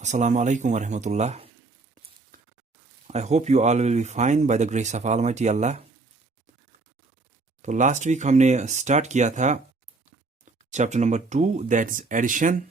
Assalamu alaikum wa rahmatullah. I hope you all will be fine by the grace of Almighty Allah. तो last week हमने start किया था chapter number 2 that is addition,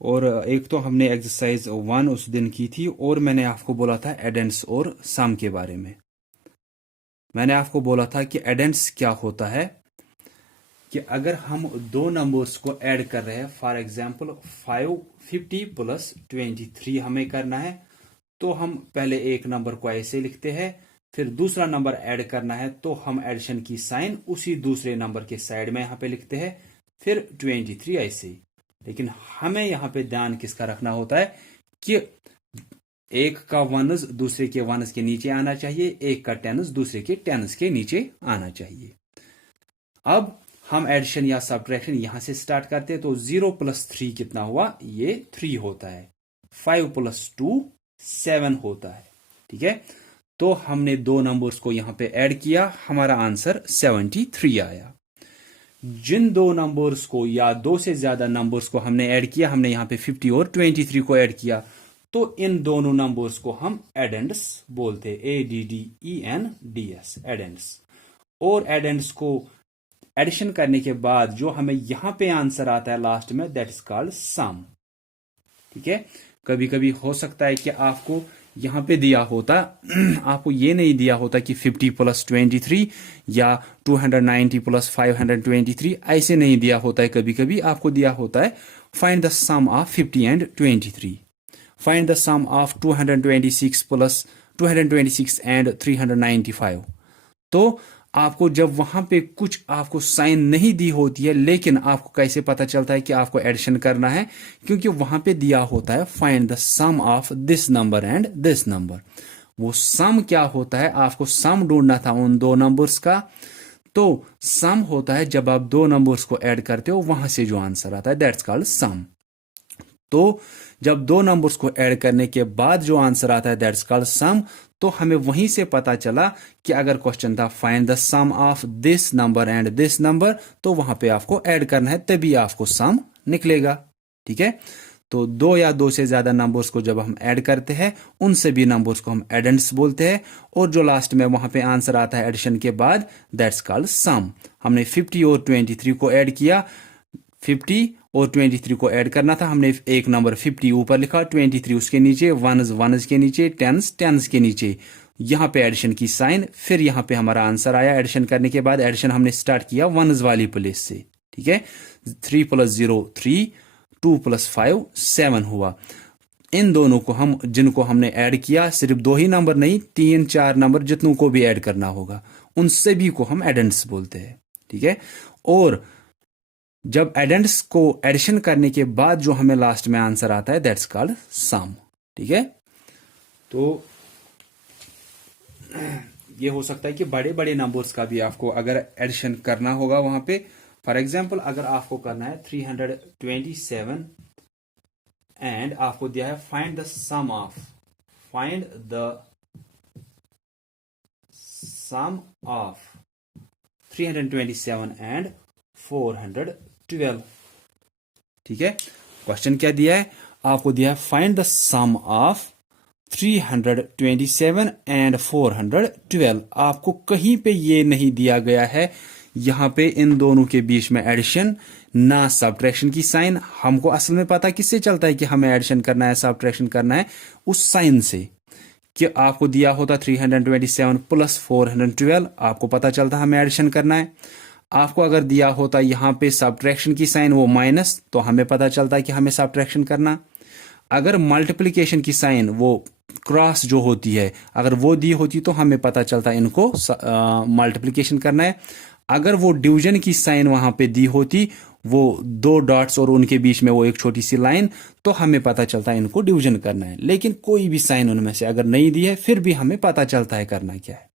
और एक तो हमने exercise 1 उस दिन की थी, और मैंने आपको बोला था एडेंट्स और सम के बारे में। मैंने आपको बोला था कि एडेंट्स क्या होता है कि अगर हम दो नंबर्स को ऐड कर रहे हैं, फॉर एग्जांपल 50 प्लस 23 हमें करना है, तो हम पहले एक नंबर को ऐसे लिखते हैं, फिर दूसरा नंबर ऐड करना है तो हम एडिशन की साइन उसी दूसरे नंबर के साइड में यहां पे लिखते हैं, फिर 23 ऐसे। लेकिन हमें यहां पे ध्यान किसका रखना होता है कि एक का वनस दूसरे के वनस के नीचे आना चाहिए, एक का टेनस दूसरे के टेनस के नीचे आना चाहिए। अब हम एडिशन या सब्ट्रैक्शन यहां से स्टार्ट करते हैं, तो 0 प्लस 3 कितना हुआ, ये 3 होता है। 5 प्लस 2 7 होता है। ठीक है, तो हमने दो नंबर्स को यहां पे ऐड किया, हमारा आंसर 73 आया। जिन दो नंबर्स को या दो से ज्यादा नंबर्स को हमने ऐड किया, हमने यहां पे 50 और 23 को ऐड किया, तो इन दोनों नंबर्स को हम एडेंड्स बोलते हैं, ADDENDS एडेंड्स। और एडेंड्स को एडिशन करने के बाद जो हमें यहां पे आंसर आता है लास्ट में, दैट इज कॉल्ड सम। ठीक है, कभी कभी हो सकता है कि आपको यहां पे दिया होता आपको ये नहीं दिया होता कि 50 प्लस 23 या 290 प्लस 523, ऐसे नहीं दिया होता है। कभी कभी आपको दिया होता है find the sum of 50 and 23, find the sum of 226 plus 226 and 395। तो आपको जब वहां पे कुछ आपको साइन नहीं दी होती है, लेकिन आपको कैसे पता चलता है कि आपको एडिशन करना है, क्योंकि वहां पे दिया होता है find the sum of this number and this number. वो सम क्या होता है, आपको सम ढूंढना था उन दो नंबर्स का। तो सम होता है जब आप दो नंबर्स को ऐड करते हो, वहां से जो आंसर आता है, दैट्स कॉल्ड सम। तो जब दो नंबर्स को ऐड करने के बाद जो आंसर आता है, दैट्स कॉल्ड सम। तो हमें वहीं से पता चला कि अगर क्वेश्चन था find the sum of this number and this number, तो वहां पे आपको ऐड करना है, तभी आपको सम निकलेगा। ठीक है, तो दो या दो से ज्यादा नंबर्स को जब हम ऐड करते हैं, उन सभी नंबर्स को हम एडेंट्स बोलते हैं, और जो लास्ट में वहां पे आंसर आता है एडिशन के बाद, दैट्स कॉल्ड सम। हमने 50 और 23 को ऐड किया, 50 और 23 को ऐड करना था, हमने एक नंबर 50 ऊपर लिखा, 23 उसके नीचे, वनस के नीचे, टेंस के नीचे, यहां पे एडिशन की साइन, फिर यहां पे हमारा आंसर आया। एडिशन करने के बाद एडिशन हमने स्टार्ट किया वनस वाली प्लेस से। ठीक है, 3 प्लस 0 3, 2 प्लस 5 7 हुआ। इन दोनों को हम जिनको हमने ऐड किया, सिर्फ दो ही नंबर नहीं, 3 4 नंबर जितनों को भी ऐड करना होगा, उन सभी को हम एडेंट्स बोलते हैं। ठीक है, और जब एडेंट्स को एडिशन करने के बाद जो हमें लास्ट में आंसर आता है, दैट्स कॉल्ड सम। ठीक है, तो ये हो सकता है कि बड़े बड़े नंबर्स का भी आपको अगर एडिशन करना होगा वहां पे, फॉर एग्जांपल अगर आपको करना है 327 एंड आपको दिया है find the sum of 327 and 412। ठीक है, क्वेश्चन क्या दिया है, आपको दिया है find the sum of 327 and 412। आपको कहीं पे ये नहीं दिया गया है यहां पे इन दोनों के बीच में एडिशन ना सब्ट्रैक्शन की साइन। हमको असल में पता किससे चलता है कि हमें एडिशन करना है, सब्ट्रैक्शन करना है, उस साइन से। कि आपको दिया होता 327 प्लस 412, आपको पता चलता हमें एडिशन करना है। आपको अगर दिया होता यहां पे सब्ट्रैक्शन की साइन, वो माइनस, तो हमें पता चलता है कि हमें सब्ट्रैक्शन करना। अगर मल्टीप्लिकेशन की साइन, वो क्रॉस जो होती है, अगर वो दी होती तो हमें पता चलता इनको मल्टीप्लिकेशन करना है। अगर वो डिवीजन की साइन वहां पे दी होती, वो दो डॉट्स और उनके बीच में वो एक छोटी सी लाइन, तो हमें पता चलता है इनको डिवीजन करना है। लेकिन कोई भी साइन उनमें से अगर नहीं दी है, फिर भी हमें पता चलता है करना क्या है।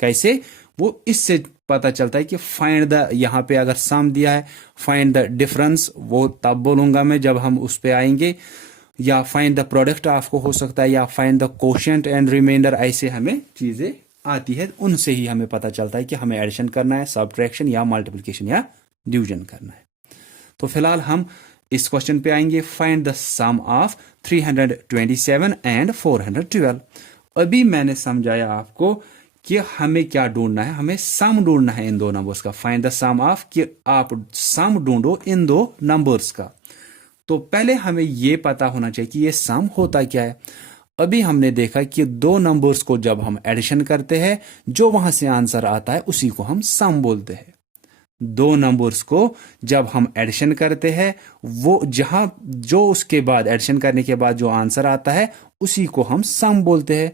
कैसे, वो इससे पता चलता है कि फाइंड द, यहां पे अगर सम दिया है, फाइंड द डिफरेंस, वो तब बोलूंगा मैं जब हम उस पे आएंगे, या फाइंड द प्रोडक्ट आपको हो सकता है, या find the quotient and reminder, ऐसे हमें चीजें आती है, उनसे ही हमें पता चलता है कि हमें एडिशन करना है, सब्ट्रैक्शन या मल्टीप्लिकेशन या डिवीजन करना है। तो फिलहाल हम इस क्वेश्चन पे आएंगे, find the sum of 327 and 412। अभी मैंने समझाया आपको कि हमें क्या ढूंढना है, हमें सम ढूंढना है इन दो नंबर्स का। फाइंड द सम ऑफ, कि आप सम ढूंढो इन दो नंबर्स का। तो पहले हमें यह पता होना चाहिए कि ये सम होता क्या है। अभी हमने देखा कि दो नंबर्स को जब हम एडिशन करते हैं, जो वहां से आंसर आता है उसी को हम सम बोलते हैं। दो नंबर्स को जब हम एडिशन करते हैं, वो जहां जो उसके बाद एडिशन करने के बाद जो आंसर आता है उसी को हम सम बोलते हैं।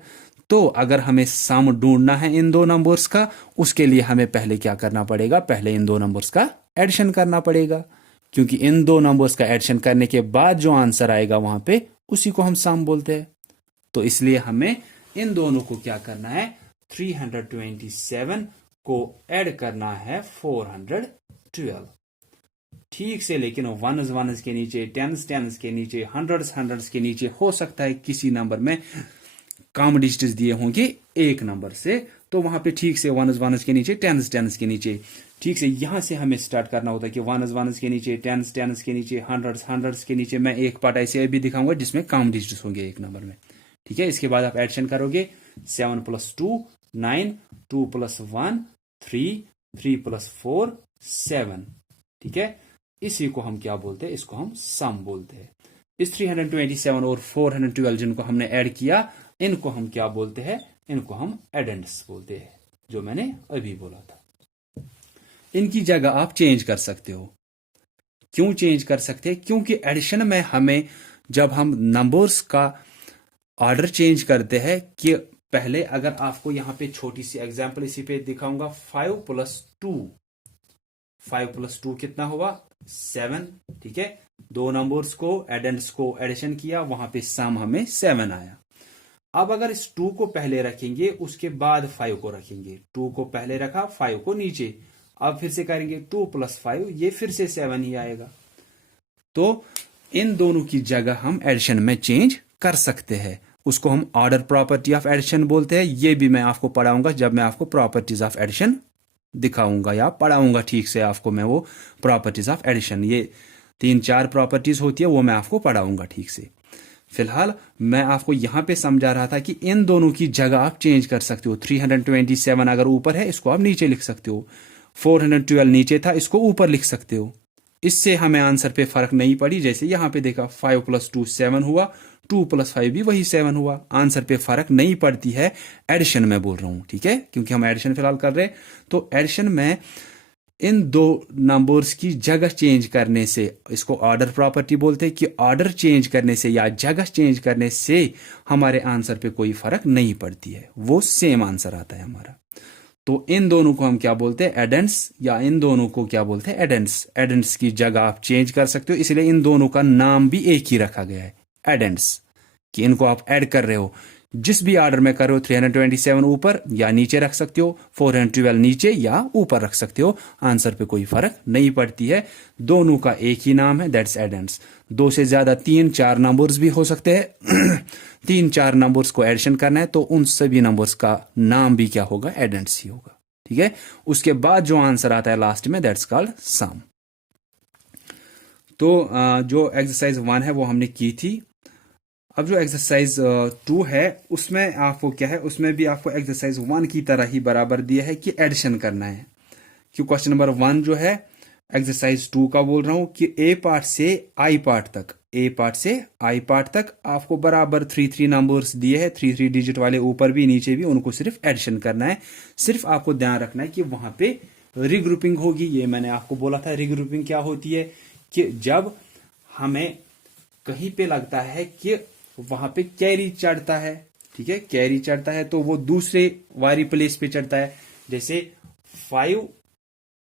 तो अगर हमें सम ढूंढना है इन दो नंबर्स का, उसके लिए हमें पहले क्या करना पड़ेगा, पहले इन दो नंबर्स का एडिशन करना पड़ेगा, क्योंकि इन दो नंबर्स का एडिशन करने के बाद जो आंसर आएगा वहां पे उसी को हम सम बोलते हैं। तो इसलिए हमें इन दोनों को क्या करना है, 327 को ऐड करना है 412। ठीक से, लेकिन वनस वनस के नीचे, टेंस टेंस के नीचे, हंड्रेड्स हंड्रेड्स के नीचे हो सकता है किसी नंबर में कम डिजिट्स दिए होंगे एक नंबर से, तो वहां पे ठीक से वनस वनस के नीचे, टेंस टेंस के नीचे, ठीक से यहां से हमें स्टार्ट करना होता है कि वनस वनस के नीचे, टेंस टेंस के नीचे, हंड्रेड्स हंड्रेड्स के नीचे। मैं एक पार्ट ऐसे भी दिखाऊंगा जिसमें कम डिजिट्स होंगे एक नंबर में। ठीक है, इसके बाद आप एडिशन करोगे, 7 + 2 9, 2 + 1 3, 3 + 4 7। ठीक है, इसी को हम क्या बोलते हैं, इसको हम सम बोलते हैं। इस 327 और 412 जिनको हमने ऐड किया, इनको हम क्या बोलते हैं, इनको हम एडेंड्स बोलते हैं, जो मैंने अभी बोला था। इनकी जगह आप चेंज कर सकते हो। क्यों चेंज कर सकते हैं, क्योंकि एडिशन में हमें जब हम नंबर्स का ऑर्डर चेंज करते हैं, कि पहले अगर आपको यहां पे छोटी सी एग्जांपल इसी पे दिखाऊंगा, 5 + 2, 5 + 2 कितना हुआ, 7। ठीक है, दो नंबर्स को एडेंड्स को एडिशन किया, वहां पे सम हमें 7 आया। अब अगर इस 2 को पहले रखेंगे, उसके बाद 5 को रखेंगे, 2 को पहले रखा, 5 को नीचे, अब फिर से करेंगे 2 + 5, ये फिर से 7 ही आएगा। तो इन दोनों की जगह हम एडिशन में चेंज कर सकते हैं, उसको हम ऑर्डर प्रॉपर्टी ऑफ एडिशन बोलते हैं। ये भी मैं आपको पढ़ाऊंगा जब मैं आपको प्रॉपर्टीज ऑफ एडिशन दिखाऊंगा या पढ़ाऊंगा ठीक से आपको, मैं वो प्रॉपर्टीज ऑफ एडिशन, ये 3-4 प्रॉपर्टीज होती है, वो मैं आपको पढ़ाऊंगा ठीक से। फिलहाल मैं आपको यहां पे समझा रहा था कि इन दोनों की जगह आप चेंज कर सकते हो। 327 अगर ऊपर है, इसको आप नीचे लिख सकते हो। 412 नीचे था, इसको ऊपर लिख सकते हो। इससे हमें आंसर पे फर्क नहीं पड़ी। जैसे यहां पे देखा, 5 + 2 7 हुआ, 2 + 5 भी वही 7 हुआ। आंसर पे फर्क नहीं पड़ती है, एडिशन में बोल रहा हूं। ठीक है, क्योंकि हम एडिशन फिलहाल कर रहे हैं, तो एडिशन में इन दो नंबर्स की जगह चेंज करने से, इसको ऑर्डर प्रॉपर्टी बोलते हैं, कि ऑर्डर चेंज करने से या जगह चेंज करने से हमारे आंसर पे कोई फर्क नहीं पड़ती है, वो सेम आंसर आता है हमारा। तो इन दोनों को हम क्या बोलते हैं, एडेंड्स, या इन दोनों को क्या बोलते हैं, एडेंड्स। एडेंड्स की जगह आप चेंज कर सकते हो, इसलिए इन दोनों का नाम भी एक ही रखा गया है, एडेंड्स, कि इनको आप ऐड कर रहे हो। जिस भी ऑर्डर में कर रहे हो, 327 ऊपर या नीचे रख सकते हो, 412 नीचे या ऊपर रख सकते हो, आंसर पे कोई फर्क नहीं पड़ती है। दोनों का एक ही नाम है, दैट्स एडेंड्स। 2 से ज्यादा 3-4 नंबर्स भी हो सकते हैं। 3-4 नंबर्स को एडिशन करना है, तो उन सभी नंबर्स का नाम भी क्या होगा, एडेंड्स ही होगा। ठीक है, उसके बाद जो आंसर आता है लास्ट में, दैट्स कॉल्ड सम। तो जो एक्सरसाइज 1 है वो हमने की थी। अब जो एक्सरसाइज 2 है, उसमें आपको क्या है, उसमें भी आपको एक्सरसाइज 1 की तरह ही बराबर दिया है कि एडिशन करना है। कि क्वेश्चन नंबर 1 जो है एक्सरसाइज 2 का बोल रहा हूं, कि ए पार्ट से आई पार्ट तक, ए पार्ट से आई पार्ट तक आपको बराबर 3-3 नंबर्स दिए हैं, 3-3 डिजिट वाले, ऊपर भी नीचे भी, उनको सिर्फ एडिशन करना है। सिर्फ आपको ध्यान रखना है कि वहां पे रिग्रुपिंग होगी। ये मैंने आपको बोला था, रिग्रुपिंग क्या होती है, कि जब हमें कहीं पे लगता है कि वहां पे कैरी चढ़ता है, ठीक है, कैरी चढ़ता है, तो वो दूसरे वाली प्लेस पे चढ़ता है। जैसे 5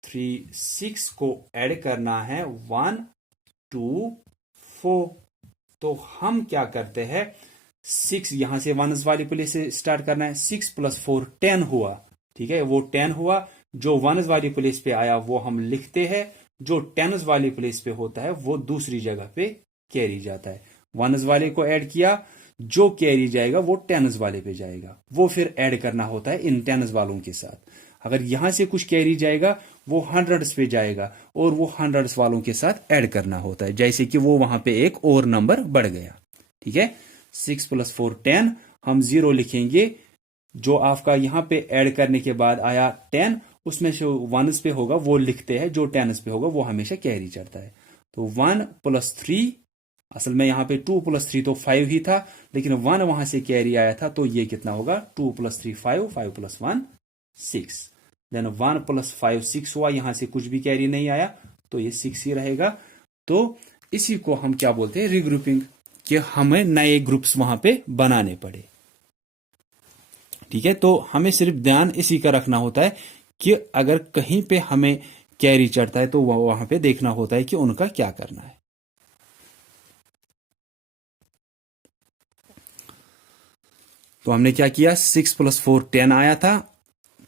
3 6 को ऐड करना है 1 2 4, तो हम क्या करते हैं, 6 यहां से 1 वाली प्लेस से स्टार्ट करना है। 6 + 4 10 हुआ, ठीक है, वो 10 हुआ। जो 1 वाली प्लेस पे आया वो हम लिखते हैं, जो 10 वाली प्लेस पे होता है वो दूसरी जगह पे कैरी जाता है। 1 वाले को ऐड किया, जो कैरी जाएगा वो 10 वाले पे जाएगा, वो फिर ऐड करना होता है इन 10 वालों के साथ। अगर यहां से कुछ कैरी जाएगा वो हंड्रेड्स पे जाएगा और वो हंड्रेड्स वालों के साथ ऐड करना होता है, जैसे कि वो वहां पे एक और नंबर बढ़ गया। ठीक है, 6 + 4 10, हम 0 लिखेंगे। जो आपका यहां पे ऐड करने के बाद आया 10, उसमें जो वंस पे होगा वो लिखते हैं, जो टेंस पे होगा वो हमेशा कैरी चढ़ता है। तो 1 + 3, असल में यहां पे 2 + 3 तो 5 ही था, लेकिन 1 वहां से कैरी आया था, तो ये कितना होगा, 2 + 3 5, 5 + 1 6। देन 1 + 5 6 हुआ, यहां से कुछ भी कैरी नहीं आया तो ये 6 ही रहेगा। तो इसी को हम क्या बोलते हैं, रिग्रुपिंग, कि हमें नए ग्रुप्स वहां पे बनाने पड़े। ठीक है, तो हमें सिर्फ ध्यान इसी का रखना होता है कि अगर कहीं पे हमें कैरी चढ़ता है तो वहां पे देखना होता है कि उनका क्या करना है। तो हमने क्या किया, 6 + 4 10 आया था,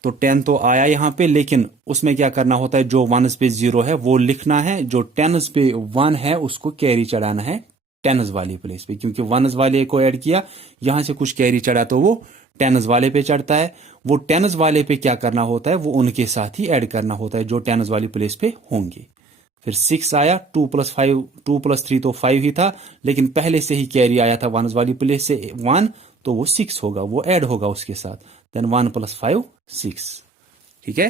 तो 10 तो आया यहां पे, लेकिन उसमें क्या करना होता है, जो वनस पे 0 है वो लिखना है, जो टेन्स पे 1 है उसको कैरी चढ़ाना है टेन्स वाली प्लेस पे, क्योंकि वनस वाले को ऐड किया, यहां से कुछ कैरी चढ़ा तो वो टेन्स वाले पे चढ़ता है। वो टेन्स वाले पे क्या करना होता है, वो उनके साथ ही ऐड करना होता है जो टेन्स वाली प्लेस पे होंगे। फिर 6 आया, 2 + 5, 2 + 3 तो 5 ही था, लेकिन पहले से ही कैरी आया था वनस वाली प्लेस से 1, तो वो 6 होगा, वो ऐड होगा उसके साथ। देन 1 + 5 6। ठीक है,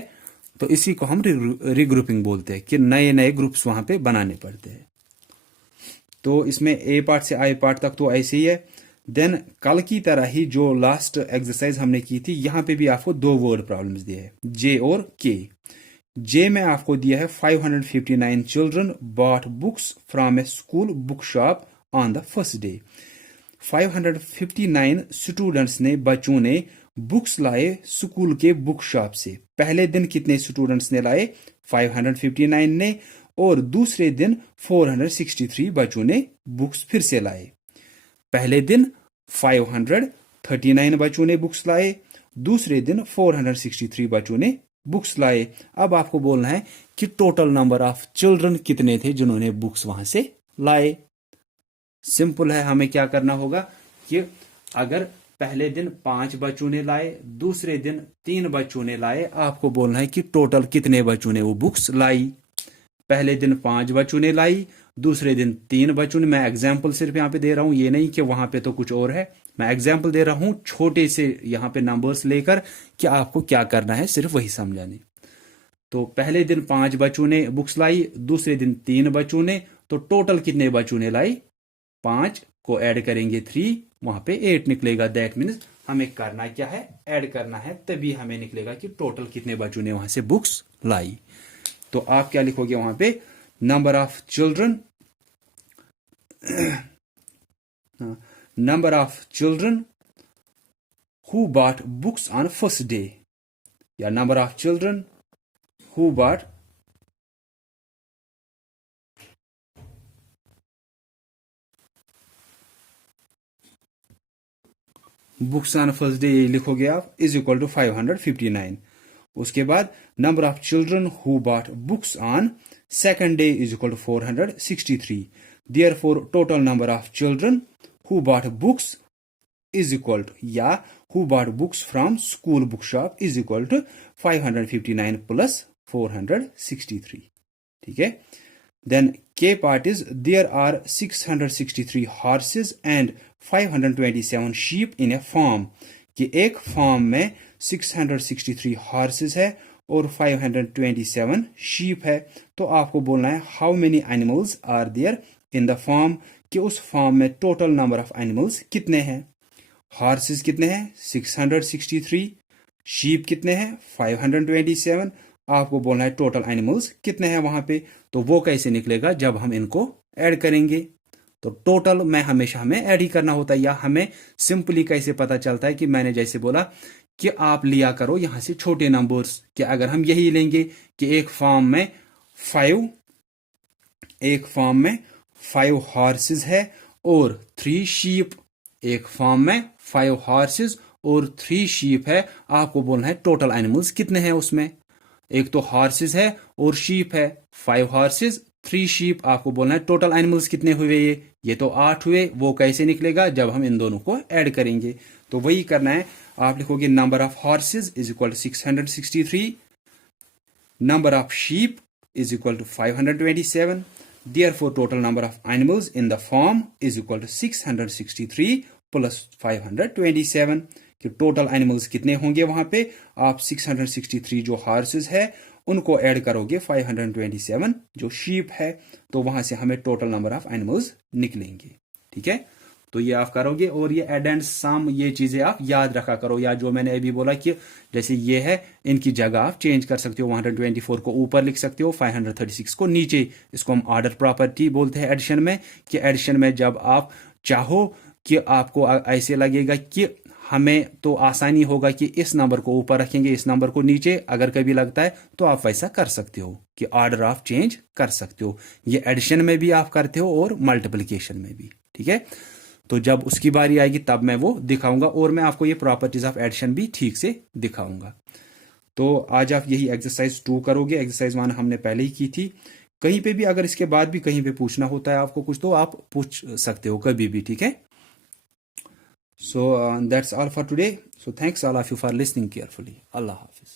तो इसी को हम रिग्रुपिंग बोलते हैं कि नए नए ग्रुप्स वहां पे बनाने पड़ते हैं। तो इसमें ए पार्ट से आई पार्ट तक तो ऐसे ही है। देन कल की तरह ही जो लास्ट एक्सरसाइज हमने की थी, यहां पे भी आपको 2 वर्ड प्रॉब्लम्स दिए हैं, जे और के। जे में आपको दिया है 559 children bought books from a school book shop on the first day. 559 students ने, बच्चों ने बुक्स लाए स्कूल के बुक शॉप से। पहले दिन कितने स्टूडेंट्स ने लाए, 559 ने, और दूसरे दिन 463 बच्चों ने बुक्स फिर से लाए। पहले दिन 539 बच्चों ने बुक्स लाए, दूसरे दिन 463 बच्चों ने बुक्स लाए। अब आपको बोलना है कि टोटल नंबर ऑफ चिल्ड्रन कितने थे जिन्होंने बुक्स वहां से लाए। सिंपल है, हमें क्या करना होगा कि अगर पहले दिन 5 बच्चों ने लाए, दूसरे दिन 3 बच्चों ने लाए, आपको बोलना है कि टोटल कितने बच्चों ने वो बुक्स लाई। पहले दिन 5 बच्चों ने लाई, दूसरे दिन 3 बच्चों ने, मैं एग्जाम्पल सिर्फ यहां पे दे रहा हूं, ये नहीं कि वहां पे तो कुछ और है, मैं एग्जाम्पल दे रहा हूं छोटे से यहां पे नंबर्स लेकर कि आपको क्या करना है, सिर्फ वही समझाने। तो पहले दिन 5 बच्चों ने बुक्स लाई, दूसरे दिन 3 बच्चों ने, तो टोटल कितने बच्चों ने लाई, 5 को ऐड करेंगे 3, वहां पे 8 निकलेगा। दैट मीन्स हमें करना क्या है, ऐड करना है, तभी हमें निकलेगा कि टोटल कितने बच्चों ने वहां से बुक्स लाई। तो आप क्या लिखोगे वहां पे, number of children, number of children who bought books on first day, या number of children who bought books on first day, ये लिखोगे आप, इज इक्वल टू 559। उसके बाद number of children who bought books on second day is equal to 463। Therefore total number of children who bought books is equal to, या who bought books from school book shop is equal to 559 plus 463। ठीक है, then K part is there are 663 horses and 527 sheep in a farm, कि एक farm में 663 horses है और 527 sheep है। तो आपको बोलना है how many animals are there in the farm, कि उस फार्म में टोटल नंबर ऑफ एनिमल्स कितने हैं। हॉर्सेस कितने हैं, 663, शीप कितने हैं, 527। आपको बोलना है टोटल एनिमल्स कितने हैं वहां पे। तो वो कैसे निकलेगा, जब हम इनको ऐड करेंगे। तो टोटल में हमेशा हमें ऐड ही करना होता है, या हमें सिंपली कैसे पता चलता है कि मैंने जैसे बोला कि आप लिया करो यहां से छोटे नंबर्स, कि अगर हम यही लेंगे कि एक फार्म में 5 हॉर्सेस है और 3 शीप, एक फार्म में 5 हॉर्सेस और 3 शीप है, आपको बोलना है टोटल एनिमल्स कितने हैं उसमें। एक तो हॉर्सेस है और शीप है, 5 हॉर्सेस 3 शीप, आपको बोलना है टोटल एनिमल्स कितने हुए, ये तो 8 हुए। वो कैसे निकलेगा, जब हम इन दोनों को ऐड करेंगे। तो वही करना है, आप लिखोगे number of horses is equal to 663, number of sheep is equal to 527. Therefore, total number of animals in the farm is equal to 663 plus 527. कि टोटल एनिमल्स कितने होंगे वहां पे, आप 663 जो हॉर्सेस है उनको ऐड करोगे 527 जो शीप है, तो वहां से हमें टोटल नंबर ऑफ एनिमल्स निकलेंगे। ठीक है, तो ये आप करोगे और ये एड एंड सम ये चीजें आप याद रखा करो, या जो मैंने अभी बोला कि जैसे ये है इनकी जगह आप चेंज कर सकते हो, 124 को ऊपर लिख सकते हो, 536 को नीचे। इसको हम ऑर्डर प्रॉपर्टी बोलते हैं एडिशन में, कि एडिशन में जब आप चाहो कि आपको ऐसे लगेगा कि हमें तो आसानी होगा कि इस नंबर को ऊपर रखेंगे इस नंबर को नीचे, अगर कभी लगता है तो आप वैसा कर सकते हो कि ऑर्डर ऑफ चेंज कर सकते हो। ये एडिशन में भी आप करते हो और मल्टीप्लिकेशन में भी। ठीक है, तो जब उसकी बारी आएगी तब मैं वो दिखाऊंगा, और मैं आपको ये प्रॉपर्टीज ऑफ एडिशन भी ठीक से दिखाऊंगा। तो आज आप यही एक्सरसाइज 2 करोगे, एक्सरसाइज 1 हमने पहले ही की थी। कहीं पे भी अगर इसके बाद भी कहीं पे पूछना होता है आपको कुछ, तो आप पूछ सकते हो कभी भी। ठीक है, so that's all for today. So thanks all of you for listening carefully. Allah Hafiz.